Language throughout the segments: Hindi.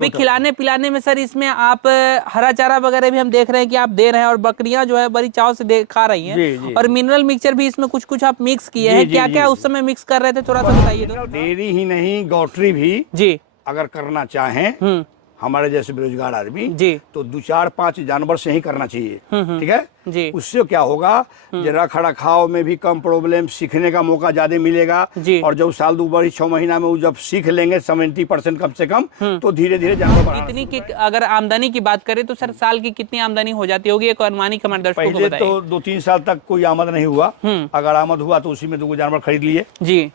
भी खिलाने पिलाने में सर इसमें आप हरा चारा वगैरह भी हम देख रहे हैं कि आप दे रहे हैं और बकरियां जो है बड़ी चाव से खा रही हैं। जी। और मिनरल मिक्सचर भी इसमें कुछ कुछ आप मिक्स किए हैं, क्या क्या उस समय मिक्स कर रहे थे, थोड़ा सा बताइए तो। डेयरी ही नहीं, गौटरी भी जी अगर करना चाहें हमारे जैसे बेरोजगार आदमी जी तो 2-4-5 जानवर से ही करना चाहिए। ठीक है जी उससे क्या होगा, जरा खड़ा खाओ में भी कम प्रॉब्लम, सीखने का मौका ज्यादा मिलेगा। जी। और जब साल 2 बड़ी 6 महीना में वो जब सीख लेंगे 70% कम से कम, तो धीरे धीरे जानवर बढ़ाना इतनी की अगर आमदनी की बात करें तो सर साल की कितनी आमदनी हो जाती होगी, एक अनुमानिक हमारे दर्शकों को पहले बताइए। तो 2-3 साल तक कोई आमद नहीं हुआ। अगर आमद हुआ तो उसी में 2 जानवर खरीद लिए जी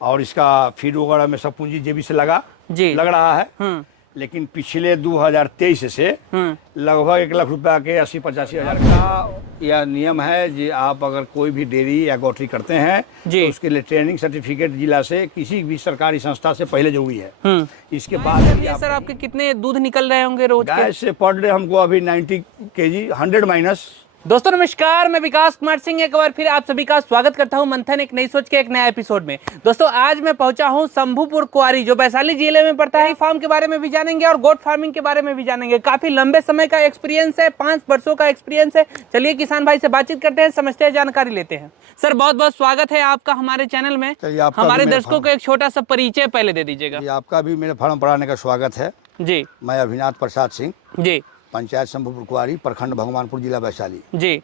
और इसका फीड वगैरह में सब पूंजी जेबी से लगा जी लग रहा है। लेकिन पिछले 2023 से लगभग 1 लाख रुपया के 80-85 हजार का यह नियम है जी। आप अगर कोई भी डेयरी या गौटरी करते हैं तो उसके लिए ट्रेनिंग सर्टिफिकेट जिला से किसी भी सरकारी संस्था से पहले जरूरी है। इसके बाद ये सर आपके कितने दूध निकल रहे होंगे रोज के? गाय से पर डे हमको अभी 90 kg 100 माइनस। दोस्तों नमस्कार, मैं विकास कुमार सिंह एक बार फिर आप सभी का स्वागत करता हूं मंथन एक नई सोच के एक नया एपिसोड में। दोस्तों आज मैं पहुंचा हूं शंभूपुर कुआरी जो वैशाली जिले में पड़ता है। फार्म के बारे में भी जानेंगे और गोट फार्मिंग के बारे में भी जानेंगे। काफी लंबे समय का एक्सपीरियंस है, 5 वर्षों का एक्सपीरियंस है। चलिए किसान भाई से बातचीत करते हैं, समझते हैं, जानकारी लेते हैं। सर बहुत बहुत स्वागत है आपका हमारे चैनल में। हमारे दर्शकों को एक छोटा सा परिचय पहले दे दीजिएगा। आपका भी मेरे फार्म पर आने का स्वागत है जी। मैं अभिनाथ प्रसाद सिंह जी, पंचायत शंभूपुर कुआरी, प्रखंड भगवानपुर, जिला वैशाली। जी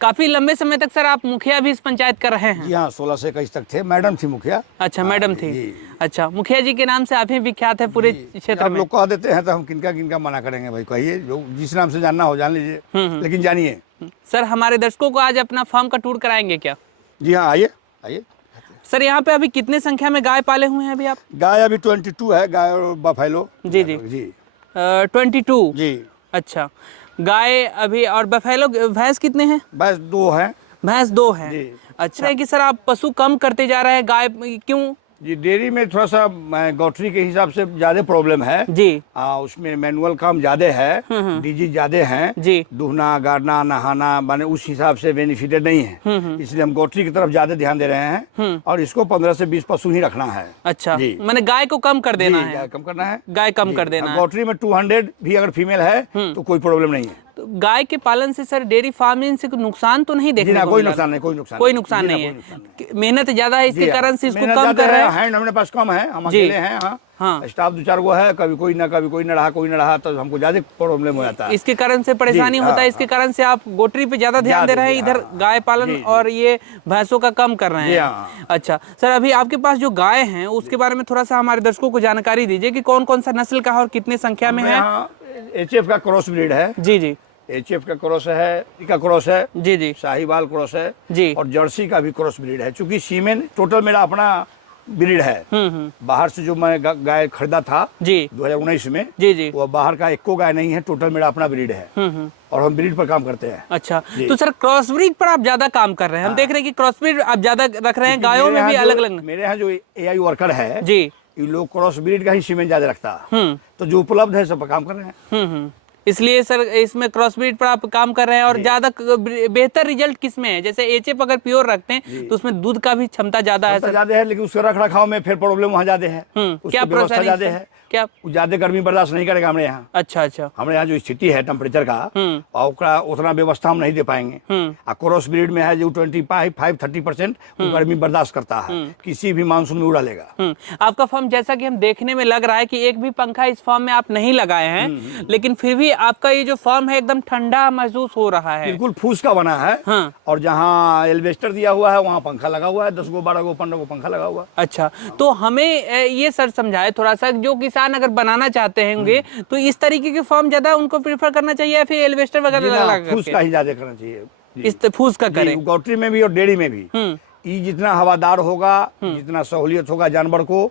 काफी लंबे समय तक सर आप मुखिया भी इस पंचायत कर रहे हैं? जी हाँ, 16 से 21 तक थे। मैडम थी मुखिया। अच्छा मैडम थी। अच्छा, मुखिया जी के नाम से आप ही विख्यात है पूरे क्षेत्र में। लोग कह देते हैं तो हम किनका किनका मना करेंगे भाई, कहिए जो जिस नाम से जानना हो जान लीजिए। लेकिन जानिए सर हमारे दर्शकों को आज अपना फार्म का टूर कराएंगे क्या? जी हाँ, आइए आइए। सर यहाँ पे अभी कितने संख्या में गाय पाले हुए हैं अभी आप? गाय अभी 22 है, गाय और बफेलो। जी जी जी 22 जी। अच्छा, गाय अभी और बफेलो भैंस कितने हैं? बस 2 हैं। भैंस 2 हैं। जी। अच्छा है कि सर आप पशु कम करते जा रहे हैं, गाय क्यों? जी डेयरी में थोड़ा सा गौटरी के हिसाब से ज्यादा प्रॉब्लम है जी। उसमें मैनुअल काम ज्यादा है, डिजीज ज्यादा है जी। दूहना गाड़ना नहाना, माने उस हिसाब से बेनिफिटेड नहीं है। इसलिए हम गौटरी की तरफ ज्यादा ध्यान दे रहे हैं और इसको 15 से 20 पशु ही रखना है। अच्छा, मैंने गाय को कम कर देना है। गाय कम करना है, गाय कम कर देना है। गौटरी में 200 भी अगर फीमेल है तो कोई प्रॉब्लम नहीं है। तो गाय के पालन से सर डेयरी फार्मिंग से कोई नुकसान तो नहीं देखने को कोई मिला? नुकसान नहीं, कोई नुकसान नहीं है। मेहनत ज्यादा है इसके कारण से इसको कम कर रहे हैं। हैंड हमारे पास कम है, हम अकेले हैं। हाँ, स्टाफ 2-4 गो है, कभी कोई ना कोई ना रहा तो हमको ज्यादा प्रॉब्लम हो जाता है। इसके कारण से परेशानी होता है। इसके कारण से आप गोटरी पे ज्यादा ध्यान दे रहे हैं, इधर गाय पालन और ये भैंसों का कम कर रहे हैं। अच्छा सर, अभी आपके पास जो गाय हैं उसके बारे में थोड़ा सा हमारे दर्शकों को जानकारी दीजिए कि कौन कौन सा नस्ल का है और कितने संख्या में है? HF का क्रॉस ब्रीड है। जी जी। HF का क्रॉस है, का क्रॉस है। जी जी। साहिवाल क्रॉस है जी। और जर्सी का भी क्रॉस ब्रीड है। चूंकि सीमेन टोटल मेरा अपना ब्रीड है। बाहर से जो मैं गाय खरीदा था जी 2019 में, जी जी, वो बाहर का एको गाय नहीं है, टोटल मेरा अपना ब्रीड है। और हम ब्रीड पर काम करते हैं। अच्छा, तो सर क्रॉस ब्रीड पर आप ज्यादा काम कर रहे हैं। हम देख रहे हैं कि क्रॉस ब्रीड आप ज्यादा रख रहे हैं, गायों में भी अलग अलग। मेरे यहाँ जो AI वर्कर है जी, ये लोग क्रॉस ब्रीड का ही सीमेन ज्यादा रखता है। तो जो उपलब्ध है सब पर काम कर रहे हैं। इसलिए सर इसमें क्रॉस ब्रीड पर आप काम कर रहे हैं। और ज्यादा बेहतर रिजल्ट किसमें है? जैसे HF अगर प्योर रखते हैं तो उसमें दूध का भी क्षमता ज्यादा है सर। ज्यादा है, लेकिन उसके रख रखाव में फिर प्रॉब्लम वहाँ ज्यादा है। क्या व्यवस्था ज्यादा है, क्या ज्यादा गर्मी बर्दाश्त नहीं करेगा हमारे यहाँ। अच्छा अच्छा। हमारे यहाँ जो स्थिति है टेम्परेचर का, उतना व्यवस्था हम नहीं दे पाएंगे। क्रॉस ब्रीड में है जो 25-30% गर्मी बर्दाश्त करता है, किसी भी मानसून में उड़ा लेगा। आपका फार्म जैसा कि हम देखने में लग रहा है कि एक भी पंखा इस फार्म में आप नहीं लगाए हैं, लेकिन फिर भी आपका ये जो फार्म है एकदम ठंडा महसूस हो रहा है। बिल्कुल फूस का बना है। और जहाँ एल्वेस्टर दिया हुआ है वहाँ पंखा लगा हुआ है, 10 गो 12 गो 15 गो पंखा लगा हुआ है। अच्छा, तो हमें ये सर समझाए थोड़ा सा, जो किसान अगर बनाना चाहते होंगे तो इस तरीके के फार्म ज्यादा उनको प्रेफर करना चाहिए या फिर एल्वेस्टर वगैरह लगा करके? फूस का ही ज्यादा करना चाहिए। इस फूस का करें, गौटरी में भी और डेयरी में भी। ये जितना हवादार होगा, जितना सहूलियत होगा जानवर को,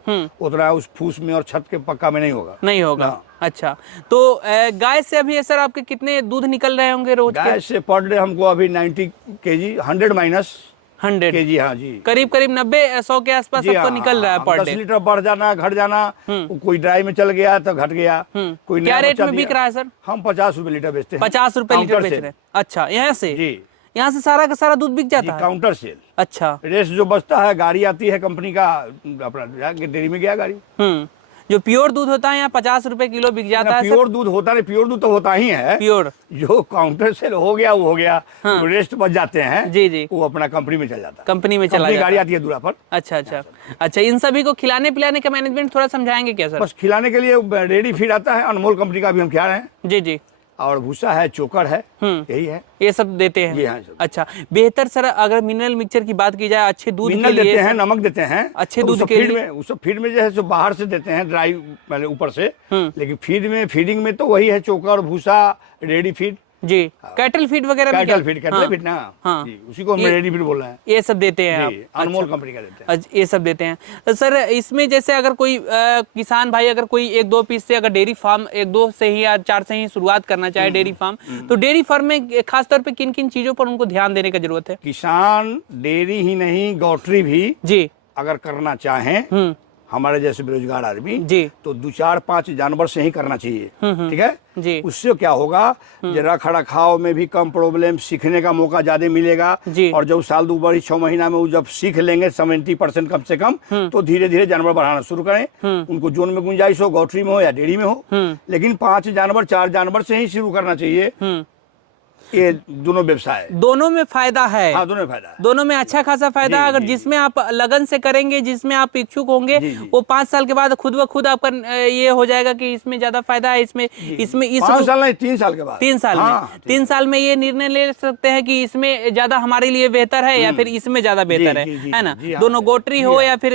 उतना उस फूस में और छत के पक्का में नहीं होगा। अच्छा, तो गाय से अभी सर आपके कितने दूध निकल रहे होंगे रोज? गाय से पर डे हमको अभी 90 kg 100 माइनस 100 kg। हाँ जी, करीब 90-100 के आसपास आपको निकल रहा है पर डे। 10 लीटर बढ़ जाना घट जाना, कोई ड्राई में चल गया तो घट गया। कोई क्या रेट में बिक रहा है सर? हम 50 रुपए लीटर बेचते हैं। 50 रुपए लीटर बेच रहे हैं? अच्छा, यहाँ से जी, यहाँ से सारा का सारा दूध बिक जाता है? Counter sale. अच्छा, रेस्ट जो बचता है गाड़ी आती है कंपनी का, अपना डेयरी में गया गाड़ी। जो प्योर दूध होता है यहाँ 50 रुपए किलो बिक जाता है। प्योर दूध होता नहीं, प्योर दूध तो होता ही है प्योर, जो काउंटर से हो गया वो हो गया। हाँ। रेस्ट बच जाते हैं जी जी, वो अपना कंपनी में चल जाता है, कंपनी में चला गाड़ी जाता आती है दूरा पर। अच्छा अच्छा अच्छा, इन सभी को खिलाने पिलाने का मैनेजमेंट थोड़ा समझाएंगे क्या सर? बस खिलाने के लिए रेडी फीड आता है, अनमोल कंपनी का भी हम खिला रहे हैं। जी जी, और भूसा है, चोकर है, यही है, ये सब देते हैं। जी हाँ, सब। अच्छा, बेहतर सर अगर मिनरल मिक्सचर की बात की जाए, अच्छे दूध के मिनरल लिए देते हैं, नमक देते हैं, अच्छे तो दूध उसको के फीड लिए में, उसको फीड में जो है सो बाहर से देते हैं ड्राई, पहले ऊपर से, लेकिन फीडिंग में तो वही है चोकर, भूसा, रेडी फीड जी, कैटल फीड वगैरह भी कैटल फीड ना, हाँ। जी, उसी को हम रेडी फीड बोल रहे हैं। ये सब देते हैं आप? अनमोल अच्छा। कंपनी का देते हैं। ये सब देते हैं सर। इसमें जैसे अगर कोई किसान भाई अगर कोई 1-2 पीस से अगर डेयरी फार्म 1-2 से ही या 4 से ही शुरुआत करना चाहे डेयरी फार्म, तो डेयरी फार्म में खास तौर पे किन किन चीजों पर उनको ध्यान देने की जरूरत है? किसान डेयरी ही नहीं, गौटरी भी जी अगर करना चाहें, हमारे जैसे बेरोजगार आदमी जी, तो 2-4-5 जानवर से ही करना चाहिए, ठीक है जी, उससे क्या होगा, रख रखाव में भी कम प्रॉब्लम, सीखने का मौका ज्यादा मिलेगा जी। और जब साल 2 बड़ी 6 महीना में वो जब सीख लेंगे 70% कम से कम, तो धीरे धीरे जानवर बढ़ाना शुरू करें। उनको जोन में गुंजाइश हो, गौटरी में हो या डेयरी में हो, लेकिन 5 जानवर 4 जानवर से ही शुरू करना चाहिए। ये दोनों व्यवसाय, दोनों में फायदा है। हाँ, दोनों में फायदा है, दोनों में अच्छा खासा फायदा है। अगर जिसमें आप लगन से करेंगे, जिसमें आप इच्छुक होंगे, वो 5 साल के बाद खुद ब खुद आपका ये हो जाएगा कि इसमें ज्यादा फायदा है। इसमें इस 5 साल नहीं, 3 साल के बाद, 3 साल में 3 साल में ये निर्णय ले सकते हैं कि इसमें ज्यादा हमारे लिए बेहतर है या फिर इसमें ज्यादा बेहतर है ना? दोनों गोटरी हो या फिर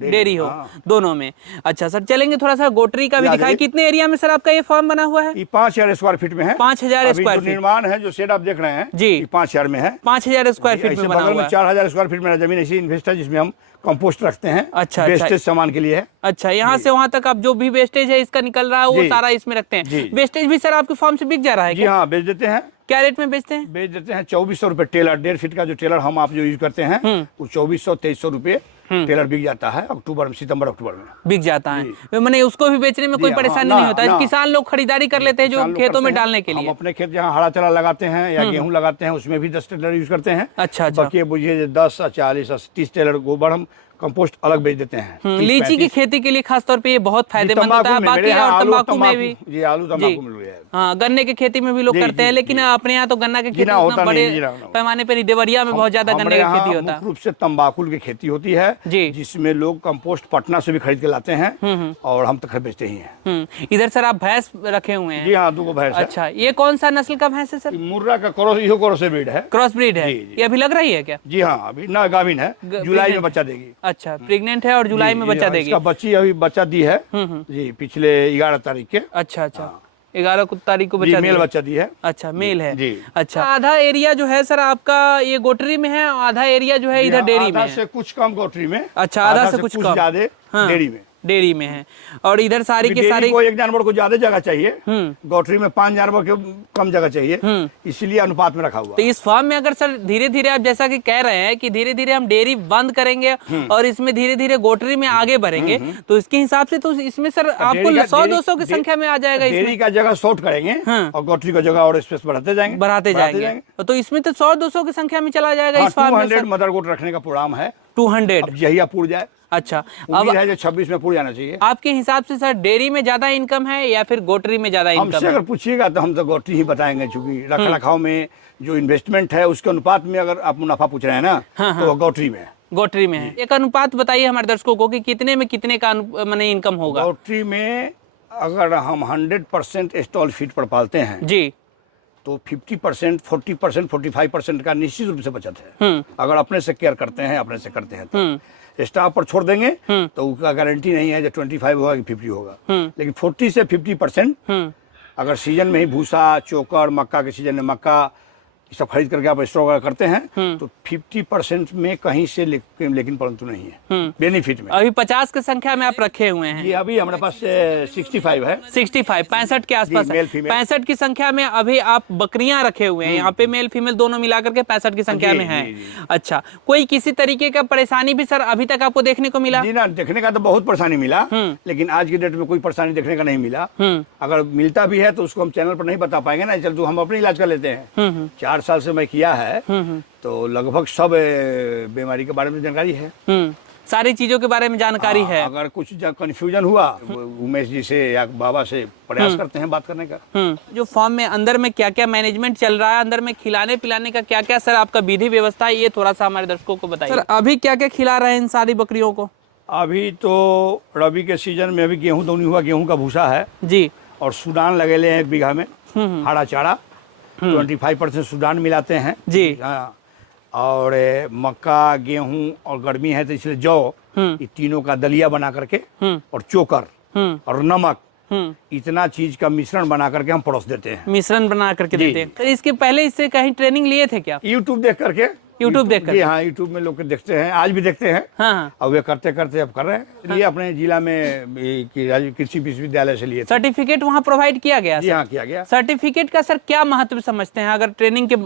डेयरी हो, दोनों में। अच्छा सर, चलेंगे थोड़ा सा गोटरी का भी दिखाएं। कितने एरिया में सर आपका ये फार्म बना हुआ है? 5000 स्क्वायर फीट में है। 5000 स्क्वायर फीट निर्माण है, जो शेड आप देख रहे हैं जी, 5000 में है। 5000 स्क्वायर फीट में बना हुआ है। 4000 स्क्वायर फीट मेरा जमीन ऐसी इन्वेस्ट है जिसमें हम कंपोस्ट रखते हैं। अच्छा, वेस्टेज सामान के लिए है। अच्छा, यहाँ से वहाँ तक आप जो भी वेस्टेज है इसका निकल रहा है वो सारा इसमें रखते हैं। वेस्टेज भी सर आपके फार्म से बिक जा रहा है? जी हाँ, बेच देते हैं। क्या रेट में बेचते हैं? बेच देते हैं 2400 रुपए टेलर। 1.5 फीट का जो टेलर हम आप जो यूज करते हैं वो 2400-2300 रुपए टेलर बिक जाता है। सितंबर अक्टूबर में बिक जाता है। मैंने उसको भी बेचने में कोई परेशानी नहीं होता है? किसान लोग खरीदारी कर लेते हैं जो खेतों में डालने के लिए। हम अपने खेत जहाँ हरा चला लगाते हैं या गेहूं लगाते हैं उसमें भी 10 टेलर यूज करते हैं। अच्छा, बाकी बुझिए 10, 40, 30 टेलर गोबर हम कंपोस्ट अलग बेच देते हैं। लीची की खेती के लिए खास तौर पे ये बहुत फायदेमंद होता है। बाकी और तंबाकू में भी, जी, आलू तंबाकू में है। हाँ, गन्ने की खेती में भी लोग करते हैं, लेकिन अपने यहाँ तो गन्ना की खेती उतना बड़े पैमाने पर, देवरिया में बहुत ज्यादा गन्ने की खेती होता है। मुख्य रूप से तंबाकू की खेती होती है जी, जिसमें लोग कंपोस्ट पटना से भी खरीद के लाते हैं और हम तक बेचते ही हैं। इधर सर आप भैंस रखे हुए हैं? जी हाँ, 2 भैंस। अच्छा, ये कौन सा नस्ल का भैंस है सर? मुर्रा का क्रॉस ब्रीड है। क्रॉस ब्रीड है। ये अभी लग रही है क्या? जी हाँ, अभी ना गाभिन है, जुलाई में बच्चा देगी। अच्छा, प्रेग्नेंट है और जुलाई में बच्चा देगी। इसका बच्ची अभी बच्चा दी है जी, पिछले 11 तारीख के। अच्छा अच्छा, 11 तारीख को बच्चा मेल बच्चा दी है। अच्छा, मेल है जी। अच्छा, आधा एरिया जो है सर आपका ये गोटरी में है, आधा एरिया जो है इधर डेयरी में है। आधा से कुछ कम गोटरी में। अच्छा, आधा से कुछ कम ज्यादा डेयरी में। डेयरी में है। और इधर सारी के सारी को एक जानवर को ज्यादा जगह चाहिए, गौटरी में 5 जानवर के कम जगह चाहिए, इसलिए अनुपात में रखा हुआ। तो इस फार्म में अगर सर धीरे धीरे आप जैसा कि कह रहे हैं कि धीरे धीरे हम डेयरी बंद करेंगे और इसमें धीरे धीरे गोटरी में आगे बढ़ेंगे, तो इसके हिसाब से तो इसमें सर आपको 100-200 की संख्या में आ जाएगा। डेयरी का जगह शॉर्ट करेंगे और गोटरी का जगह और स्पेस बढ़ाते जाएंगे। तो इसमें तो 100-200 की संख्या में चला जाएगा। इस फार्म में 200 मदर गोट रखने का प्रोग्राम है। 200 यही पूर जाए। अच्छा, अब है जो 26 में पूर जाना चाहिए। आपके हिसाब से सर डेयरी में ज्यादा इनकम है या फिर गोटरी में ज्यादा इनकम है? हमसे अगर पूछिएगा तो हम तो गोटरी ही बताएंगे, क्योंकि रख रखाव में जो इन्वेस्टमेंट है उसके अनुपात में अगर आप मुनाफा पूछ रहे हैं ना, तो गोटरी में है। गोटरी में है। एक अनुपात बताइए हमारे दर्शकों को कि कितने में कितने का माने इनकम होगा? गोटरी में अगर हम 100% स्टॉल फीड पर पालते हैं जी, तो 50%, 40%, 45% का निश्चित रूप से बचत है। अगर अपने से केयर करते हैं, अपने से करते हैं तो स्टाफ पर छोड़ देंगे तो उसका गारंटी नहीं है जो 25 होगा कि 50 होगा, लेकिन 40 से 50% अगर सीजन में ही भूसा, चोकर, मक्का के सीजन में मक्का ये सब खरीद करके आप स्टोर करते हैं तो 50% में कहीं से लेकिन परंतु नहीं है बेनिफिट में। अभी 50 की संख्या में आप रखे हुए हैं? जी, अभी हमारे पास 65 है। 65 के आसपास। 65 की संख्या में अभी आप बकरियां रखे हुए हैं। यहाँ पे मेल फीमेल दोनों मिलाकर के 65 की संख्या में है। अच्छा, कोई किसी तरीके का परेशानी भी सर अभी तक आपको देखने को मिला? जी ना, देखने का तो बहुत परेशानी मिला, लेकिन आज की डेट में कोई परेशानी देखने का नहीं मिला। अगर मिलता भी है तो उसको हम चैनल पर नहीं बता पाएंगे ना, चल तो हम अपने इलाज कर लेते हैं। 4 साल से मैं किया है तो लगभग सब बीमारी के बारे में जानकारी है। सारी चीजों के बारे में जानकारी है। अगर कुछ कंफ्यूजन हुआ उमेश जी से या बाबा से प्रयास करते हैं बात करने का। जो फार्म में अंदर में क्या क्या मैनेजमेंट चल रहा है, अंदर में खिलाने पिलाने का क्या क्या सर आपका विधि व्यवस्था है, ये थोड़ा सा हमारे दर्शकों को बताइए। सर अभी क्या क्या खिला रहे हैं इन सारी बकरियों को? अभी तो रबी के सीजन में अभी गेहूं तो नहीं हुआ, गेहूं का भूसा है जी, और सूडान लगेले हैं 1 बीघा में, हरा चारा 25% सूडान मिलाते हैं जी। हाँ, और मक्का गेहूं और गर्मी है तो इसलिए जौ, ये तीनों का दलिया बना करके और चोकर और नमक, इतना चीज का मिश्रण बना करके हम परोस देते हैं। मिश्रण बना करके देते हैं। तो इसके पहले इससे कहीं ट्रेनिंग लिए थे क्या? यूट्यूब देख करके। यूट्यूब देख कर? हाँ, यूट्यूब में लोग देखते हैं, आज भी देखते हैं। हाँ। और वे करते करते अब कर रहे हैं। इसलिए अपने जिला में कृषि विश्वविद्यालय से लिए थे। सर्टिफिकेट वहाँ प्रोवाइड किया गया? जी हाँ, किया गया। सर्टिफिकेट का सर क्या महत्व समझते हैं? अगर ट्रेनिंग के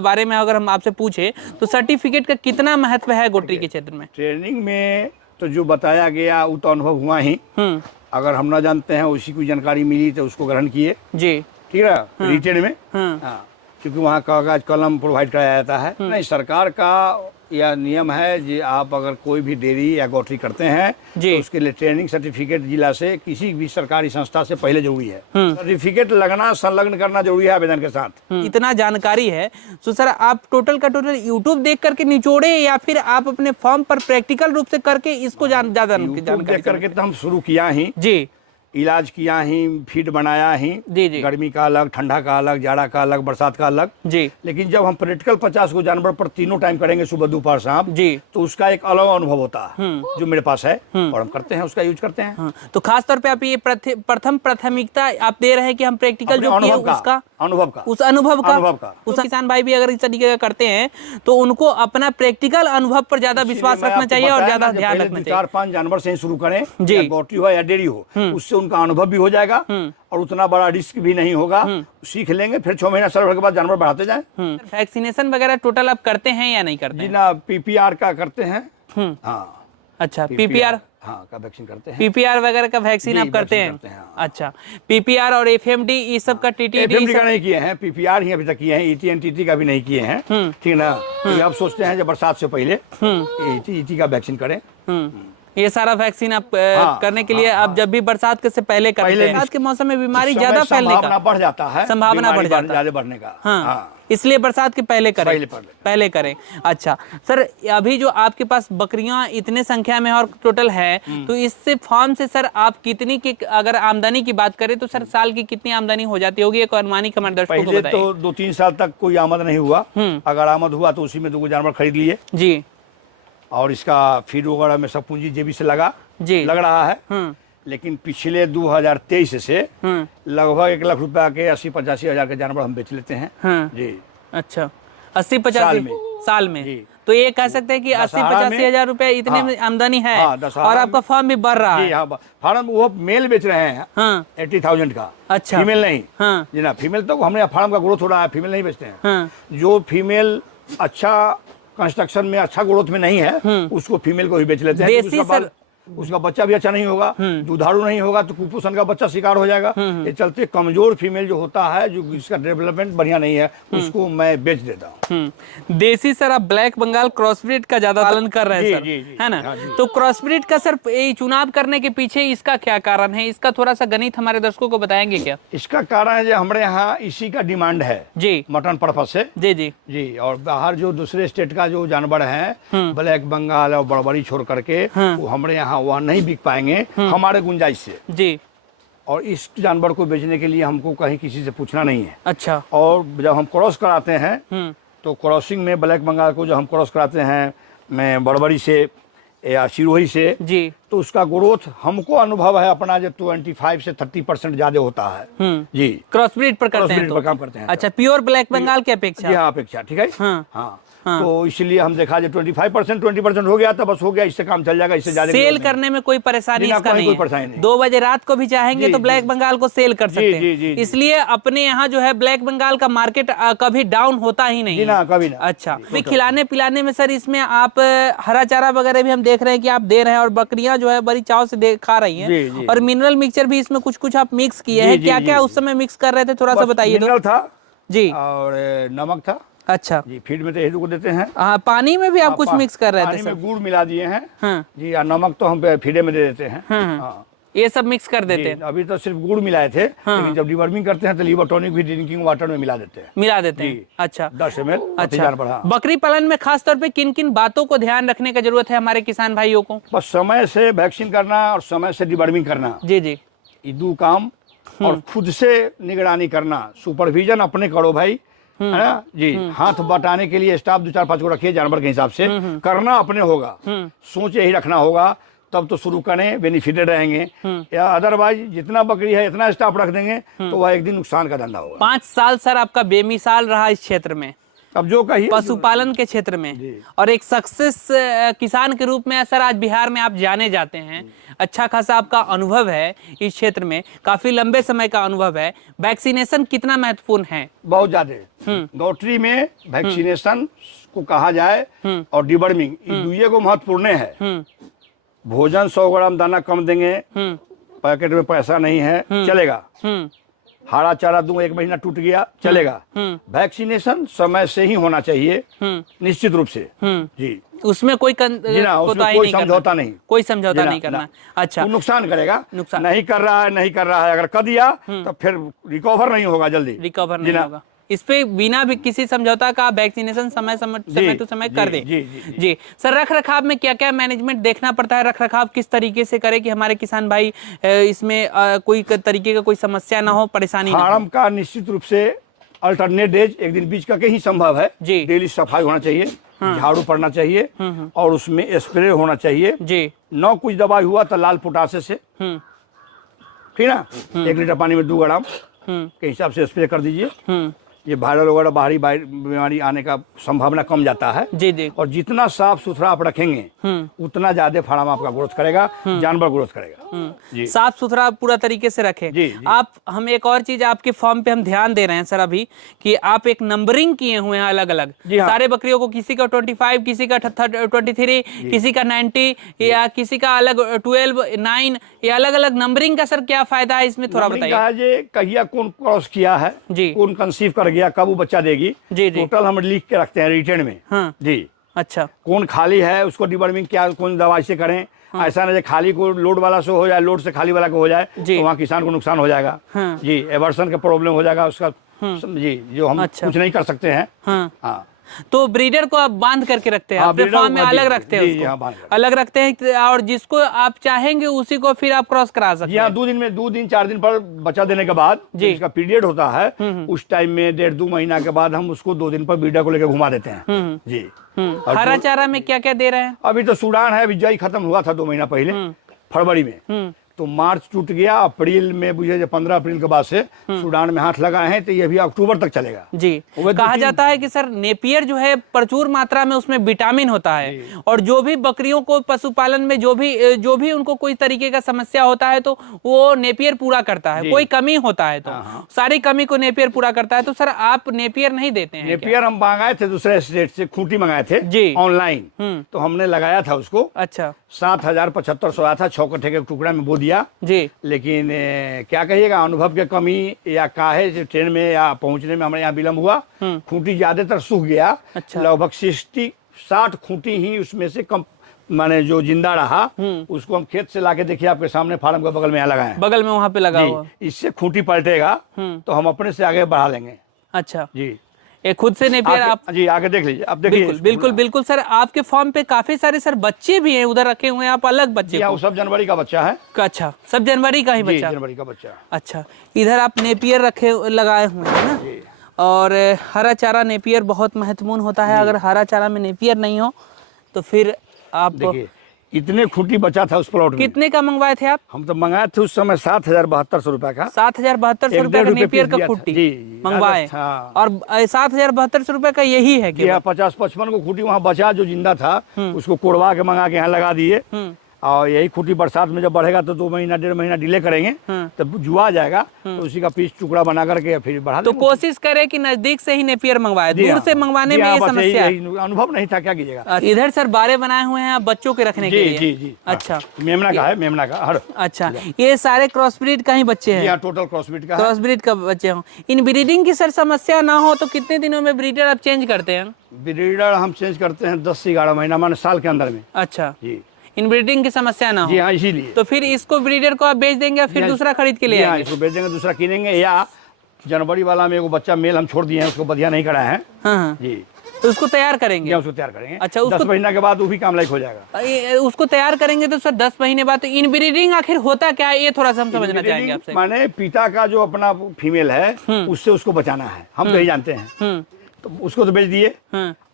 बारे में अगर हम आपसे पूछे तो सर्टिफिकेट का कितना महत्व है गोट्री के क्षेत्र में? ट्रेनिंग में तो जो बताया गया वो तो अनुभव हुआ ही। अगर हम ना जानते हैं, उसी की जानकारी मिली तो उसको ग्रहण किए जी, ठीक है, रिटेन में। हाँ, क्योंकि वहाँ कागज कलम प्रोवाइड कराया जाता है। नहीं, सरकार का यह नियम है कि आप अगर कोई भी डेयरी या गौट्री करते हैं तो उसके लिए ट्रेनिंग सर्टिफिकेट जिला से किसी भी सरकारी संस्था से पहले जरूरी है। सर्टिफिकेट लगना, संलग्न करना जरूरी है आवेदन के साथ। इतना जानकारी है तो सर आप टोटल का टोटल यूट्यूब देख करके निचोड़े या फिर आप अपने फॉर्म पर प्रैक्टिकल रूप से करके इसको ज्यादा जानकारी देख करके तो हम शुरू किया ही जी, इलाज किया ही, फीड बनाया ही जी, गर्मी का अलग, ठंडा का अलग, जाड़ा का अलग, बरसात का अलग जी। लेकिन जब हम प्रैक्टिकल 50 को जानवर पर तीनों टाइम करेंगे, सुबह दोपहर शाम जी, तो उसका एक अलग अनुभव होता है जो मेरे पास है और हम करते हैं, उसका यूज करते हैं। तो खास तौर पे आप ये प्रथम प्राथमिकता आप दे रहे हैं कि हम प्रैक्टिकल जो किए उसका अनुभव का, उस अनुभव का उस किसान भाई भी अगर इस तरीके का करते हैं तो उनको अपना प्रैक्टिकल अनुभव पर ज्यादा विश्वास रखना चाहिए और ज्यादा ध्यान रखना चाहिए। 4-5 जानवर से ही शुरू करें, गौट्री हो या डेयरी हो, उससे उनका अनुभव भी हो जाएगा और उतना बड़ा रिस्क भी नहीं होगा। सीख लेंगे, फिर 6 महीना साल भर के बाद जानवर बढ़ाते जाएं। वैक्सीनेशन वगैरह टोटल आप करते हैं या नहीं करते? जी ना, पीपीआर का करते हैं। हाँ, अच्छा, पीपीआर हाँ का वैक्सीन करते हैं। पीपीआर वगैरह का वैक्सीन आप करते हैं? हाँ। अच्छा, पीपीआर और एफएमडी ये सब का टीटी का नहीं किए हैं, पीपीआर ही अभी तक किए हैं, ईटी एंड टीटी का भी नहीं किए हैं, ठीक ना। तो अब सोचते हैं जब बरसात से पहले ईटी का वैक्सीन करें। ये सारा वैक्सीन आप करने के लिए आप जब भी बरसात के से पहले करते हैं। आज के मौसम में बीमारी ज्यादा फैलने का बढ़ जाता है, संभावना बढ़ जाता है ज्यादा बढ़ने का। हाँ, इसलिए बरसात के पहले करें, पहले करें। अच्छा सर, अभी जो आपके पास बकरियां इतने संख्या में और टोटल है, तो इससे फार्म से सर आप कितनी की अगर आमदनी की बात करें तो सर साल की कितनी आमदनी हो जाती होगी? एक अनुमानिक हमारे दर्शकों को बताइए। तो 2-3 साल तक कोई आमद नहीं हुआ। अगर आमद हुआ तो उसी में 2 जानवर खरीद लिए जी, और इसका फीड वगैरह में सब पूंजी जेबी से लग रहा है। लेकिन पिछले 2023 से लगभग 1 लाख रुपया के 80-85 हजार के जानवर हम बेच लेते हैं जी। अच्छा, 80-85 साल में जी। तो ये कह सकते हैं कि 80-85 हजार रुपए इतने में आमदनी है। और आपका फार्म भी बढ़ रहा है। फार्म वो मेल बेच रहे हैं 80,000 का। अच्छा, फीमेल नहीं जी ना, फीमेल तो हमारे फार्म का ग्रोथ हो रहा है, फीमेल नहीं बेचते हैं। जो फीमेल अच्छा कंस्ट्रक्शन में अच्छा ग्रोथ में नहीं है उसको फीमेल को ही बेच लेते हैं। उसका बच्चा भी अच्छा नहीं होगा, दुधारू नहीं होगा तो कुपोषण का बच्चा शिकार हो जाएगा। ये चलते कमजोर फीमेल जो होता है, जो इसका डेवलपमेंट बढ़िया नहीं है, उसको मैं बेच देता हूँ। देसी सर आप ब्लैक बंगाल क्रॉसब्रीड का ज्यादा पालन कर रहे हैं सर, है ना? तो क्रॉसब्रीड का सर चुनाव करने के पीछे इसका क्या कारण है? इसका थोड़ा सा गणित हमारे दर्शकों को बताएंगे क्या? इसका कारण है जो हमारे यहाँ इसी का डिमांड है जी, मटन पर्पज से जी जी जी। और बाहर जो दूसरे स्टेट का जो जानवर है, ब्लैक बंगाल और बड़बड़ी छोड़ करके, वो हमारे यहाँ वहाँ नहीं बिक पाएंगे हमारे गुंजाइश से जी। और इस जानवर को बेचने के लिए हमको कहीं किसी से पूछना नहीं है। अच्छा, और जब हम क्रॉस कराते हैं तो क्रॉसिंग में ब्लैक बंगाल को जब हम क्रॉस कराते हैं मैं बड़बड़ी से या सिरोही से जी, तो उसका ग्रोथ हमको अनुभव है अपना जो 25 से 30% ज्यादा होता है जी। क्रॉसब्रीड पर करते हैं पर काम करते हैं। अच्छा, प्योर ब्लैक बंगाल की अपेक्षा? हाँ, अपेक्षा, ठीक है। हाँ। तो इसलिए हम देखा जो 20% हो गया तो बस हो गया, इससे काम चल जाएगा, इससे ज्यादा सेल करने में कोई परेशानी इसका नहीं है। 2 बजे रात को भी चाहेंगे तो ब्लैक बंगाल को सेल कर सकते हैं। इसलिए अपने यहाँ जो है ब्लैक बंगाल का मार्केट कभी डाउन होता ही नहीं है, कभी ना। अच्छा, भी खिलाने पिलाने में सर इसमें आप हरा चारा वगैरह भी हम देख रहे हैं कि आप दे रहे हैं और बकरियां जो है बड़ी चाव से खा रही हैं, और मिनरल मिक्सचर भी इसमें कुछ आप मिक्स किए हैं। क्या क्या उस समय मिक्स कर रहे थे, थोड़ा सा बताइए। था जी, और नमक था। अच्छा जी, फीड में तो यही को देते हैं। हाँ, पानी में भी आप कुछ मिक्स कर रहे थे पानी सर? में गुड़ मिला दिए हैं। हाँ जी, और नमक तो हम फीडे में दे देते हैं। हाँ, ये सब मिक्स कर देते हैं। अभी तो सिर्फ गुड़ मिलाए थे, लेकिन जब डिवर्मिंग करते हैं तो लीवर टॉनिक भी ड्रिंकिंग वाटर में मिला देते हैं। अच्छा, 10 ml अच्छा। बकरी पालन में खास तौर पे किन किन बातों को ध्यान रखने की जरूरत है हमारे किसान भाइयों को? बस समय से वैक्सीन करना और समय से डिवर्मिंग करना, जी जी, ये दो काम। और खुद से निगरानी करना, सुपरविजन अपने करो भाई, है ना जी। हाथ बटाने के लिए स्टाफ 2-4-5 को रखिए जानवर के हिसाब से, करना अपने होगा, सोच यही रखना होगा, तब तो शुरू करें, बेनिफिटेड रहेंगे। या अदरवाइज जितना बकरी है इतना स्टाफ रख देंगे तो वह एक दिन नुकसान का धंधा होगा। 5 साल सर आपका बेमिसाल रहा इस क्षेत्र में, अब जो कहिए पशुपालन के क्षेत्र में, और एक सक्सेस किसान के रूप में सर आज बिहार में आप जाने जाते हैं। अच्छा खासा आपका अनुभव है इस क्षेत्र में, काफी लंबे समय का अनुभव है। वैक्सीनेशन कितना महत्वपूर्ण है? बहुत ज्यादा। गौट्री में वैक्सीनेशन को कहा जाए और डिवर्मिंग, ये दुइये को महत्वपूर्ण है। भोजन 100 ग्राम दाना कम देंगे, पैकेट में पैसा नहीं है, चलेगा। हरा चारा दूं, 1 महीना टूट गया, चलेगा। वैक्सीनेशन समय से ही होना चाहिए, निश्चित रूप से जी। उसमें कोई कोई समझौता नहीं, कोई समझौता नहीं करना। अच्छा, नुकसान करेगा, नुकसान नहीं कर रहा है, अगर कर दिया तो फिर रिकवर नहीं होगा, जल्दी रिकवर नहीं होगा। इस पे बिना भी किसी समझौता का वैक्सीनेशन समय टू समय कर दे। जी सर, रख रखाव में क्या क्या मैनेजमेंट देखना पड़ता है? रख रखाव किस तरीके से करे कि हमारे किसान भाई इसमें कोई तरीके का कोई समस्या ना हो, परेशानी ना हो? फार्म का निश्चित रूप से अल्टरनेट डेज, एक दिन बीच करके ही संभव है जी। डेली सफाई होना चाहिए, झाड़ू पड़ना चाहिए, और उसमें स्प्रे होना चाहिए जी। न कुछ दवाई हुआ तो लाल पोटासे से, ठीक ना, 1 लीटर पानी में 2 ग्राम के हिसाब से स्प्रे कर दीजिए। ये वायरल वगैरह बाहरी बीमारी आने का संभावना कम जाता है जी जी। और जितना साफ सुथरा आप रखेंगे उतना ज्यादा फार्म आपका ग्रोथ करेगा, जानवर ग्रोथ करेगा जी। साफ सुथरा पूरा तरीके से रखें जी। आप, हम एक और चीज आपके फॉर्म पे हम ध्यान दे रहे हैं सर अभी, कि आप एक नंबरिंग किए हुए हैं अलग अलग सारे बकरियों को, किसी का 25, किसी का 23, किसी का 90, या किसी का अलग 12, 9, ये अलग अलग नंबरिंग का सर क्या फायदा है इसमें, थोड़ा बताइए। कहिया कौन क्रॉस किया है जी, कौन कंसीव कर गया, कब वो बच्चा देगी जी, टोटल हम लिख के रखते हैं रिटर्न में। हाँ। जी अच्छा, कौन खाली है उसको डिवर्मिंग क्या कौन दवाई से करें। हाँ। ऐसा नहीं खाली को लोड वाला से हो जाए, लोड से खाली वाला को हो जाए तो वहाँ किसान को नुकसान हो जाएगा। हाँ। जी, एवर्सन का प्रॉब्लम हो जाएगा उसका जी, जो हम कुछ नहीं कर सकते हैं। हाँ। तो ब्रीडर को आप बांध करके रखते हैं अपने फार्म में, अलग रखते हैं उसको, अलग रखते हैं, और जिसको आप चाहेंगे उसी को फिर आप क्रॉस करा सकते हैं। 2 दिन 4 दिन पर बच्चा देने के बाद जिसका पीरियड होता है उस टाइम में 1.5-2 महीना के बाद हम उसको 2 दिन पर ब्रीडर को लेकर घुमा देते हैं जी। हरा चारा में क्या क्या दे रहे हैं? अभी तो सूडान है, अभी जई खत्म हुआ था 2 महीना पहले फरवरी में, तो मार्च टूट गया, अप्रैल में बुझे 15 अप्रैल के बाद से सूडान में हाथ लगाए हैं, तो ये भी अक्टूबर तक चलेगा जी। कहा जाता है कि सर नेपियर जो है प्रचुर मात्रा में उसमें विटामिन होता है, और जो भी बकरियों को पशुपालन में जो भी उनको कोई तरीके का समस्या होता है तो वो नेपियर पूरा करता है, कोई कमी होता है तो सारी कमी को नेपियर पूरा करता है। तो सर आप नेपियर नहीं देते हैं? नेपियर हम मंगाए थे दूसरे स्टेट से, खूंटी मंगाए थे जी ऑनलाइन, तो हमने लगाया था उसको। अच्छा, 7,7500 आया था, 6 कट्ठे के टुकड़ा में बो दिया जी। लेकिन क्या कहिएगा, अनुभव की कमी या काहे ट्रेन में या पहुंचने में हमारे यहाँ विलम्ब हुआ, खूंटी ज्यादातर सूख गया। अच्छा। लगभग 60 खूंटी ही उसमें से कम माने जो जिंदा रहा, उसको हम खेत से लाके देखिए आपके सामने फार्म के बगल में यहाँ लगाए हैं, बगल में वहाँ पे लगा हुआ। इससे खूंटी पलटेगा तो हम अपने से आगे बढ़ा लेंगे। अच्छा जी, ये खुद से नेपियर आप जी आगे देख लीजिए, आप देखिए। बिल्कुल बिल्कुल सर, आपके फार्म पे काफी सारे सर बच्चे भी हैं उधर रखे हुए हैं, आप अलग बच्चे वो सब जनवरी का बच्चा है। अच्छा, सब जनवरी का ही बच्चा? जनवरी का बच्चा। अच्छा, इधर आप नेपियर रखे लगाए हुए हैं ना, और हरा चारा नेपियर बहुत महत्वपूर्ण होता है। अगर हरा चारा में नेपियर नहीं हो तो फिर आप देखिए इतने खूंटी बचा था उस प्लॉट में। कितने का मंगवाए थे आप? हम तो मंगाए थे उस समय 7,7200 रुपए का। 7,7200 रुपए का नेपियर का खूंटी मंगवाए, और 7,7200 रुपए का यही है कि 50-55 को खूंटी वहाँ बचा जो जिंदा था, उसको कोड़वा के मंगा के यहाँ लगा दिए। और यही खूटी बरसात में जब बढ़ेगा तो 2 महीना 1.5 महीना डिले करेंगे तब जुआ जाएगा, तो उसी का पीस टुकड़ा बना करके फिर बढ़ा तो कोशिश करें कि नजदीक से ही नेपियर मंगवाए, दूर से मंगवाने में ये समस्या है। अनुभव नहीं था, क्या कीजिएगा। इधर सर बारे बनाए हुए हैं बच्चों के रखने के लिए। जी जी। अच्छा, मेमना का है, मेमना का हर। अच्छा, ये सारे क्रॉस ब्रीड का ही बच्चे हैं? टोटल क्रॉस ब्रीड का, क्रॉस ब्रीड का बच्चे हों। इन ब्रीडिंग की सर समस्या ना हो तो कितने दिनों में ब्रीडर आप चेंज करते हैं? ब्रीडर हम चेंज करते हैं 10 से 11 महीना, माने साल के अंदर में। अच्छा जी, इनब्रीडिंग की समस्या ना हो। जी हाँ, इसीलिए तो फिर इसको ब्रीडर को आप बेच देंगे या फिर दूसरा खरीद के लिए आएंगे? इसको बेच देंगे, दूसरा किनेंगे, या जनवरी वाला में एगो बच्चा मेल हम छोड़ दिए हैं, उसको बढ़िया नहीं करा है। हाँ जी, तो उसको तैयार करेंगे? उसको तैयार करेंगे। अच्छा, उसको 10 महीना के बाद वो भी काम लायक हो जाएगा। उसको तैयार करेंगे तो सर 10 महीने बाद। तो इनब्रीडिंग आखिर होता क्या है, ये थोड़ा सा हम समझना चाहेंगे आपसे। माने पिता का जो अपना फीमेल है उससे उसको बचाना है, हम नहीं जानते हैं, तो उसको तो बेच दिए।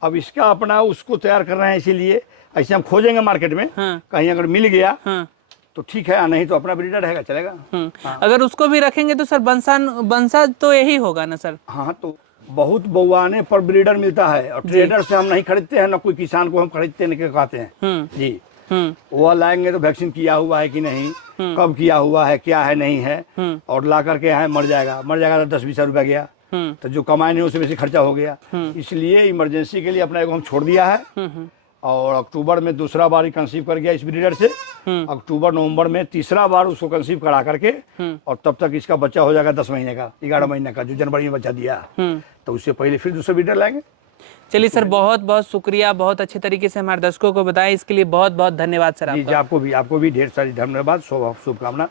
अब इसका अपना उसको तैयार कर रहे हैं, इसीलिए ऐसे हम खोजेंगे मार्केट में, कहीं अगर मिल गया तो ठीक है, नहीं तो अपना ब्रीडर रहेगा, चलेगा। अगर उसको भी रखेंगे तो सर बंसा तो यही होगा ना सर? हाँ, तो बहुत बउआने पर ब्रीडर मिलता है, और ट्रेडर से हम नहीं खरीदते हैं, ना कोई किसान को हम खरीदते नहीं कहते हैं जी। वो लाएंगे तो वैक्सीन किया हुआ है कि नहीं, कब किया हुआ है, क्या है नहीं है, और ला करके यहाँ मर जाएगा तो 10-20 रुपया गया, तो जो कमाए नहीं उससे बेसी खर्चा हो गया। इसलिए इमरजेंसी के लिए अपना एगो हम छोड़ दिया है, और अक्टूबर में दूसरा बार कंसीव कर गया इस ब्रीडर से। अक्टूबर नवंबर में तीसरा बार उसको कंसीव करा करके, और तब तक इसका बच्चा हो जाएगा 10 महीने का, 11 महीने का, जो जनवरी में बच्चा दिया, तो उससे पहले फिर दूसरा ब्रीडर लाएंगे। चलिए सर, बहुत बहुत शुक्रिया, बहुत अच्छे तरीके से हमारे दर्शकों को बताया, इसके लिए बहुत बहुत धन्यवाद सर। जी, आपको भी ढेर सारी धन्यवाद, शुभकामना।